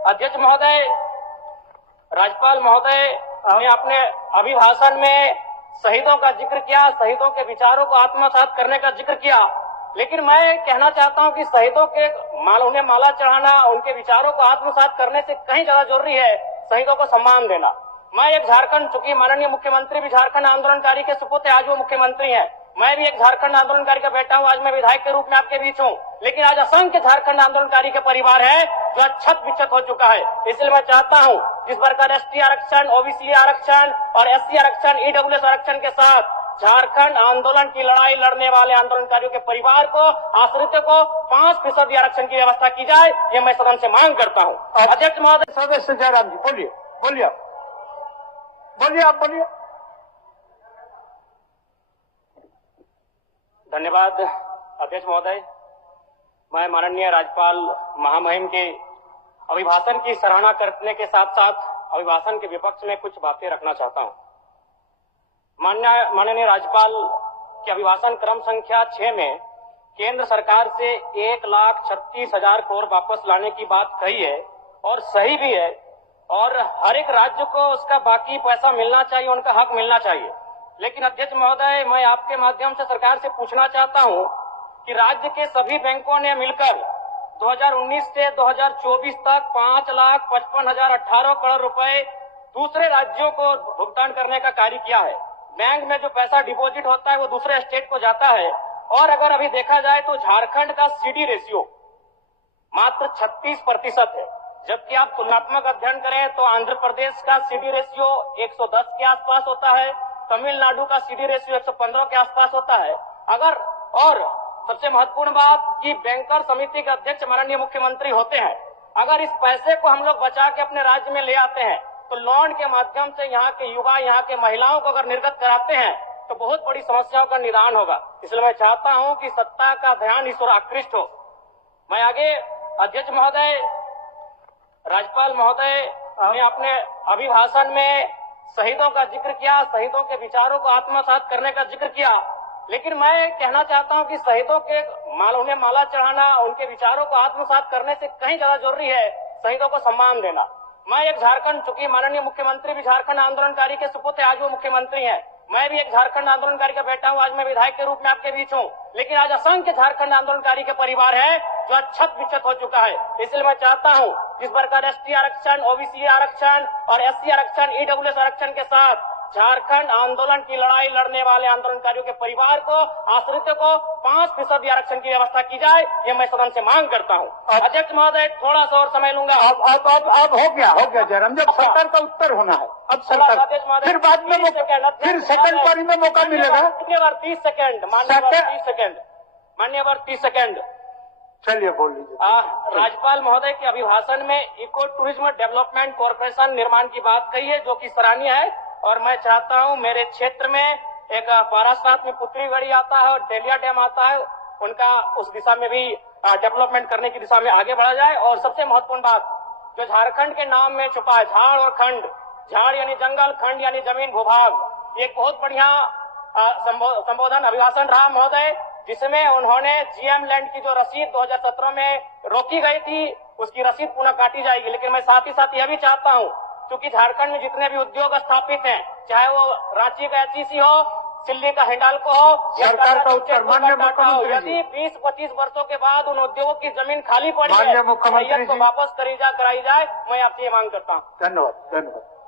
अध्यक्ष महोदय, राज्यपाल महोदय ने अपने अभिभाषण में शहीदों का जिक्र किया, शहीदों के विचारों को आत्मसात करने का जिक्र किया, लेकिन मैं कहना चाहता हूं कि शहीदों के उन्हें माला चढ़ाना, उनके विचारों को आत्मसात करने से कहीं ज्यादा जरूरी है शहीदों को सम्मान देना। मैं एक झारखंड, चूंकि माननीय मुख्यमंत्री भी झारखंड आंदोलनकारी के सुपुत्र, आज वो मुख्यमंत्री हैं, मैं भी एक झारखंड आंदोलनकारी का बेटा हूं, आज मैं विधायक के रूप में आपके बीच हूं, लेकिन आज असंख्य झारखंड आंदोलनकारी के परिवार है जो छत विच्छत हो चुका है। इसलिए मैं चाहता हूं जिस प्रकार एसटी आरक्षण, ओबीसी आरक्षण और एससी आरक्षण, ईडब्ल्यूएस आरक्षण के साथ झारखंड आंदोलन की लड़ाई लड़ने वाले आंदोलनकारियों के परिवार को, आश्रितों को 5% आरक्षण की व्यवस्था की जाए, ये मैं सदन से मांग करता हूं। अध्यक्ष महोदय। सदस्य जयराम जी बोलिए, बोलिए आप बोलिए। धन्यवाद अध्यक्ष महोदय। मैं माननीय राज्यपाल महामहिम के अभिभाषण की सराहना करने के साथ साथ अभिभाषण के विपक्ष में कुछ बातें रखना चाहता हूं। माननीय राज्यपाल के अभिभाषण क्रम संख्या 6 में केंद्र सरकार से 1,36,000 करोड़ वापस लाने की बात कही है और सही भी है, और हर एक राज्य को उसका बाकी पैसा मिलना चाहिए, उनका हक मिलना चाहिए। लेकिन अध्यक्ष महोदय, मैं आपके माध्यम से सरकार से पूछना चाहता हूं कि राज्य के सभी बैंकों ने मिलकर 2019 से 2024 तक 5,55,018 करोड़ रुपए दूसरे राज्यों को भुगतान करने का कार्य किया है। बैंक में जो पैसा डिपॉजिट होता है वो दूसरे स्टेट को जाता है, और अगर अभी देखा जाए तो झारखंड का सीडी रेशियो मात्र 36% है, जबकि आप तुलनात्मक अध्ययन करें तो आंध्र प्रदेश का सीडी रेशियो 110 के आसपास होता है, तमिलनाडु का सीडी रेशियो 115 के आसपास होता है। और सबसे महत्वपूर्ण बात कि बैंकर समिति के अध्यक्ष माननीय मुख्यमंत्री होते हैं। अगर इस पैसे को हम लोग बचा के अपने राज्य में ले आते हैं तो लोन के माध्यम से यहाँ के युवा, यहाँ के महिलाओं को अगर निर्गत कराते हैं तो बहुत बड़ी समस्याओं का निदान होगा। इसलिए मैं चाहता हूं कि सत्ता का ध्यान इस ओर आकृष्ट हो। मैं आगे अध्यक्ष महोदय, राज्यपाल महोदय ने अपने अभिभाषण में शहीदों का जिक्र किया, शहीदों के विचारों को आत्मसात करने का जिक्र किया, लेकिन मैं कहना चाहता हूं कि शहीदों के उन्हें माला चढ़ाना, उनके विचारों को आत्मसात करने से कहीं ज्यादा जरूरी है शहीदों को सम्मान देना। मैं एक झारखंड, चूंकि माननीय मुख्यमंत्री भी झारखंड आंदोलनकारी के सुपुत्र, आज वो मुख्यमंत्री हैं, मैं भी एक झारखंड आंदोलनकारी का बेटा हूं, आज मैं विधायक के रूप में आपके बीच हूं, लेकिन आज असंख्य झारखंड आंदोलनकारी के परिवार है जो छत विच्छत हो चुका है। इसलिए मैं चाहता हूं जिस प्रकार एसटी आरक्षण, ओबीसी आरक्षण और एससी आरक्षण, ईडब्ल्यूएस आरक्षण के साथ झारखंड आंदोलन की लड़ाई लड़ने वाले आंदोलनकारियों के परिवार को, आश्रितों को 5% आरक्षण की व्यवस्था की जाए, ये मैं सदन से मांग करता हूं। अध्यक्ष महोदय, थोड़ा सा और समय लूंगा। अब हो गया जयराम, जब सरकार का उत्तर होना है, अब सरकार फिर बाद में फिर सेकंड पारी में मौका मिलेगा। मान्यवर 30 सेकंड, मान्यवर 30 सेकंड। चलिए बोल लीजिए। राज्यपाल महोदय के अभिभाषण में इको टूरिज्म डेवलपमेंट कॉर्पोरेशन निर्माण की बात कही है, जो कि सराहनीय है, और मैं चाहता हूं मेरे क्षेत्र में एक पारासात में पुत्रीगढ़ी आता है और डेलिया डैम आता है, उनका उस दिशा में भी डेवलपमेंट करने की दिशा में आगे बढ़ा जाए। और सबसे महत्वपूर्ण बात जो झारखंड के नाम में छुपा है, झाड़ और खंड, झाड़ यानी जंगल, खंड यानी जमीन भूभाग, एक बहुत बढ़िया संबोधन अभिभाषण रहा महोदय, जिसमें उन्होंने जीएम लैंड की जो रसीद 2017 में रोकी गई थी उसकी रसीद पुनः काटी जाएगी। लेकिन मैं साथ ही साथ यह भी चाहता हूं, क्योंकि झारखंड में जितने भी उद्योग स्थापित हैं, चाहे वो रांची का एचईसी हो, दिल्ली का हिंडाल्को हो, सरकार का उत्तर माननीय मुख्यमंत्री, यदि 20-25 वर्षों के बाद उन उद्योगों की जमीन खाली पड़ी है, माननीय मुख्यमंत्री को वापस कराई जाए, मैं आपसे ये मांग करता हूँ। धन्यवाद।